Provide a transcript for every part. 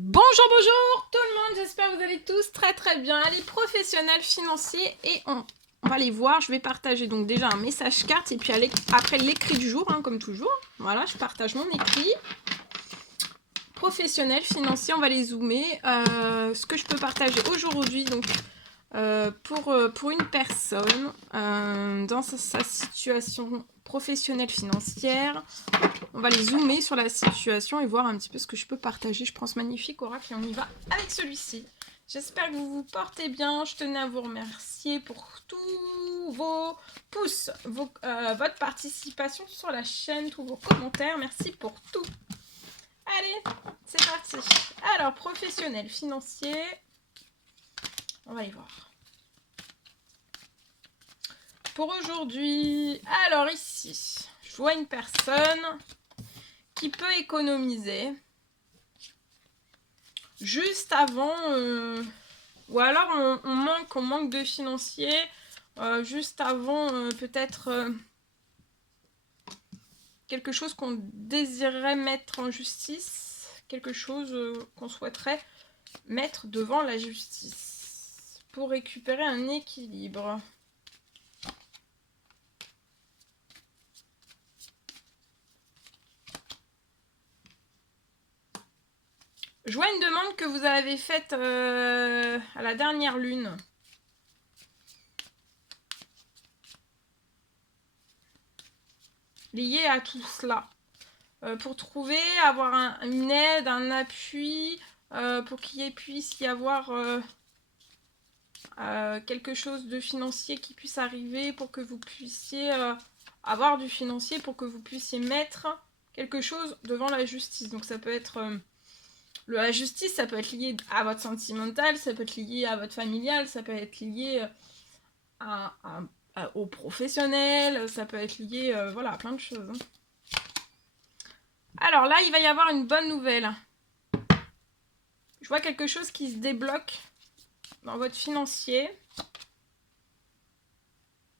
Bonjour tout le monde, j'espère que vous allez tous très bien. Allez, professionnels financiers, et on va les voir. Je vais partager donc déjà un message carte et puis après l'écrit du jour, comme toujours. Voilà, je partage mon écrit. Professionnels financiers, on va les zoomer. Ce que je peux partager aujourd'hui, donc pour une personne dans sa situation professionnelle financière, on va les zoomer sur la situation et voir un petit peu ce que je peux partager. Je prends ce magnifique oracle et on y va avec celui-ci. J'espère que vous vous portez bien. Je tenais à vous remercier pour tous vos pouces, votre participation sur la chaîne, tous vos commentaires. Merci pour tout. Allez, c'est parti. Alors, professionnel, financier. On va y voir. Pour aujourd'hui, alors ici, je vois une personne qui peut économiser juste avant, ou alors on manque de financier juste avant peut-être quelque chose qu'on désirerait mettre en justice, quelque chose qu'on souhaiterait mettre devant la justice pour récupérer un équilibre. Je vois une demande que vous avez faite à la dernière lune. Liée à tout cela. Pour trouver, avoir une aide, un appui, pour qu'il puisse y avoir quelque chose de financier qui puisse arriver, pour que vous puissiez avoir du financier, pour que vous puissiez mettre quelque chose devant la justice. Donc ça peut être... la justice, ça peut être lié à votre sentimental, ça peut être lié à votre familial, ça peut être lié au professionnel, ça peut être lié voilà, à plein de choses. Alors là, il va y avoir une bonne nouvelle. Je vois quelque chose qui se débloque dans votre financier.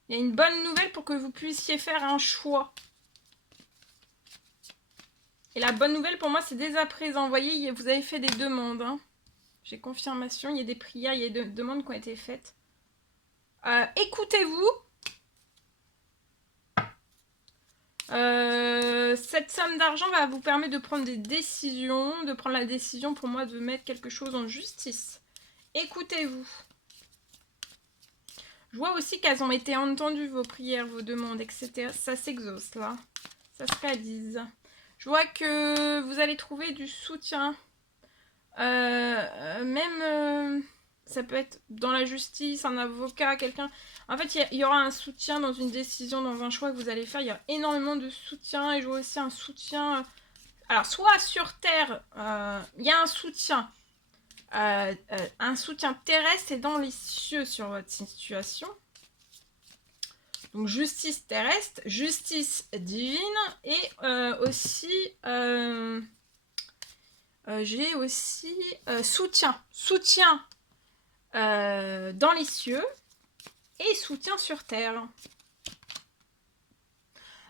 Il y a une bonne nouvelle pour que vous puissiez faire un choix. Et la bonne nouvelle pour moi, c'est dès à présent. Vous voyez, vous avez fait des demandes. J'ai confirmation, il y a des prières, il y a des demandes qui ont été faites. Écoutez-vous. Cette somme d'argent va vous permettre de prendre des décisions, de prendre la décision pour moi de mettre quelque chose en justice. Écoutez-vous. Je vois aussi qu'elles ont été entendues, vos prières, vos demandes, etc. Ça s'exauce là. Ça se réalise. Je vois que vous allez trouver du soutien. Même, ça peut être dans la justice, un avocat, quelqu'un. En fait, il y aura un soutien dans une décision, dans un choix que vous allez faire. Il y a énormément de soutien. Et je vois aussi un soutien. Alors, soit sur terre, il y a un soutien terrestre et dans les cieux sur votre situation. Donc justice terrestre, justice divine et aussi j'ai aussi soutien dans les cieux et soutien sur terre.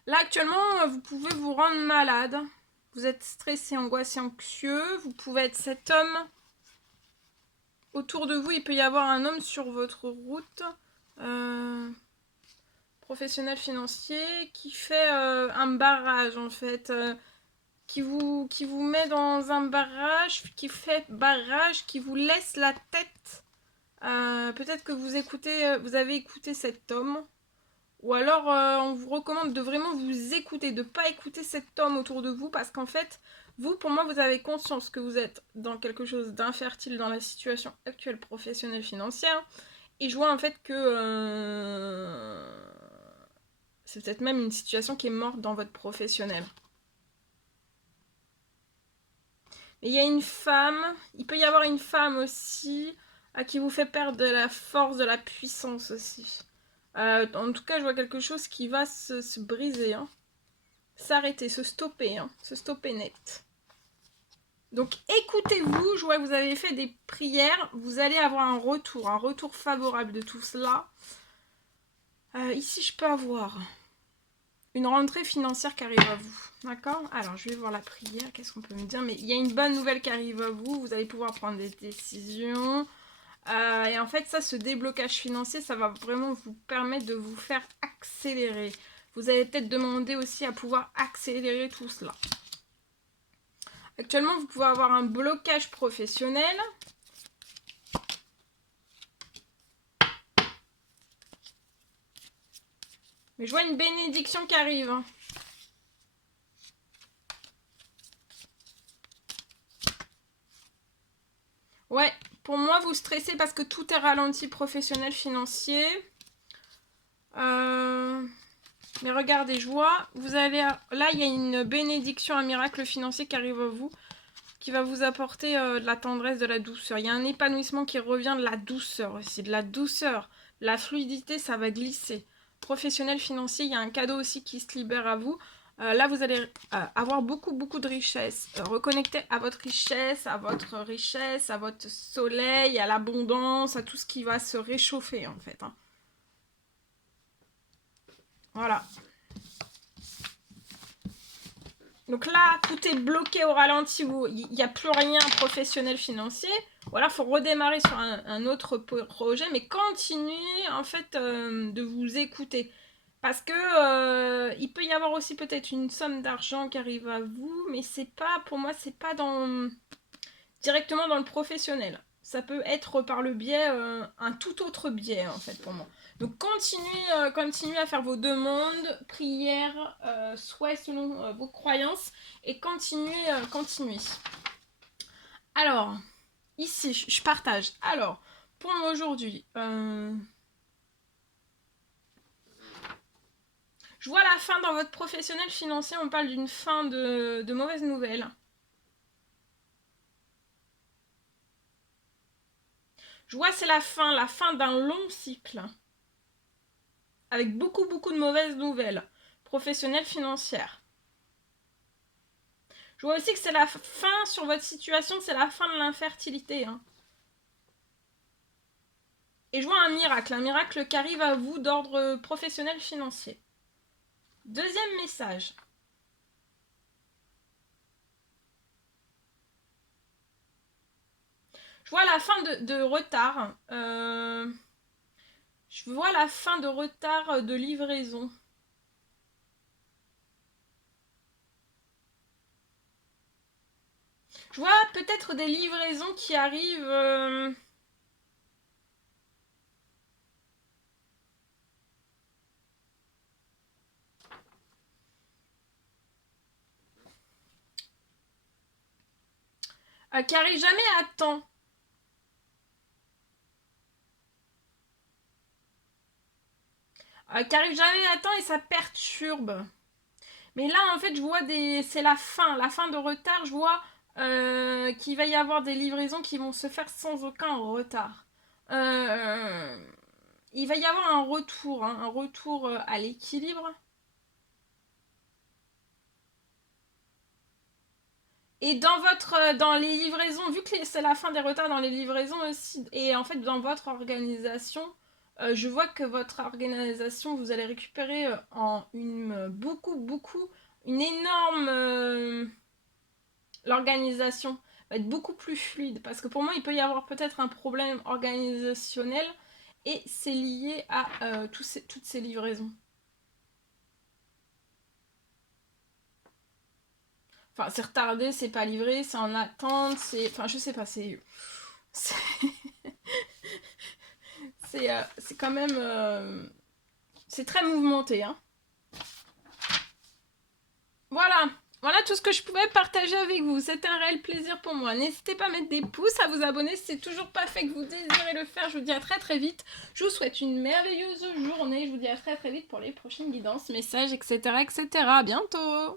Là actuellement vous pouvez vous rendre malade, vous êtes stressé, angoissé, anxieux, vous pouvez être cet homme autour de vous, il peut y avoir un homme sur votre route. Professionnel financier qui fait un barrage en fait, qui vous met dans un barrage, qui fait barrage, qui vous laisse la tête. Peut-être que vous avez écouté cet homme, ou alors on vous recommande de vraiment vous écouter, de ne pas écouter cet homme autour de vous, parce qu'en fait, vous, pour moi, vous avez conscience que vous êtes dans quelque chose d'infertile dans la situation actuelle professionnelle financière, et je vois en fait que c'est peut-être même une situation qui est morte dans votre professionnel. Mais il y a une femme, il peut y avoir une femme aussi qui vous fait perdre de la force, de la puissance aussi. En tout cas, je vois quelque chose qui va se briser, s'arrêter, se stopper net. Donc écoutez-vous, je vois que vous avez fait des prières, vous allez avoir un retour favorable de tout cela. Ici, je peux avoir une rentrée financière qui arrive à vous. D'accord? Alors, je vais voir la prière. Qu'est-ce qu'on peut me dire? Mais il y a une bonne nouvelle qui arrive à vous. Vous allez pouvoir prendre des décisions. Et en fait, ça, ce déblocage financier, ça va vraiment vous permettre de vous faire accélérer. Vous allez peut-être demander aussi à pouvoir accélérer tout cela. Actuellement, vous pouvez avoir un blocage professionnel. Mais je vois une bénédiction qui arrive. Ouais, pour moi, vous stressez parce que tout est ralenti professionnel, financier. Mais regardez, je vois, vous allez... Là, il y a une bénédiction, un miracle financier qui arrive à vous, qui va vous apporter de la tendresse, de la douceur. Il y a un épanouissement qui revient, de la douceur aussi, de la douceur. La fluidité, ça va glisser. Professionnel, financier, il y a un cadeau aussi qui se libère à vous. Là, vous allez avoir beaucoup de richesse. Reconnecter à votre richesse, à votre soleil, à l'abondance, à tout ce qui va se réchauffer, en fait. Hein. Voilà. Donc là, tout est bloqué au ralenti, il n'y a plus rien professionnel financier. Voilà, il faut redémarrer sur un autre projet, mais continuez en fait de vous écouter. Parce que il peut y avoir aussi peut-être une somme d'argent qui arrive à vous, mais c'est pas, pour moi, c'est pas directement dans le professionnel. Ça peut être par le biais, un tout autre biais en fait pour moi. Donc continuez à faire vos demandes, prières, souhaits selon vos croyances et continuez. Alors, ici, je partage. Alors, pour moi aujourd'hui, je vois la fin dans votre professionnel financier, on parle d'une fin de mauvaises nouvelles. Je vois c'est la fin d'un long cycle. Avec beaucoup de mauvaises nouvelles professionnelles, financières. Je vois aussi que c'est la fin sur votre situation, c'est la fin de l'infertilité. Hein. Et je vois un miracle qui arrive à vous d'ordre professionnel, financier. Deuxième message. Je vois la fin de retard. Je vois la fin de retard de livraison. Je vois peut-être des livraisons qui arrivent... qui arrivent jamais à temps. Qui arrivent jamais à temps et ça perturbe. Mais là, en fait, je vois c'est la fin de retard. Je vois qu'il va y avoir des livraisons qui vont se faire sans aucun retard. Il va y avoir un retour à l'équilibre. Et dans les livraisons, vu que c'est la fin des retards dans les livraisons aussi, et en fait dans votre organisation, je vois que votre organisation, vous allez récupérer en une énorme... l'organisation va être beaucoup plus fluide. Parce que pour moi, il peut y avoir peut-être un problème organisationnel et c'est lié à toutes ces livraisons. Enfin, c'est retardé, c'est pas livré, c'est en attente, c'est... Enfin, je sais pas, c'est... C'est quand même... c'est très mouvementé, hein. Voilà. Voilà tout ce que je pouvais partager avec vous. C'était un réel plaisir pour moi. N'hésitez pas à mettre des pouces, à vous abonner si c'est toujours pas fait que vous désirez le faire. Je vous dis à très vite. Je vous souhaite une merveilleuse journée. Je vous dis à très vite pour les prochaines guidances, messages, etc. etc. À bientôt.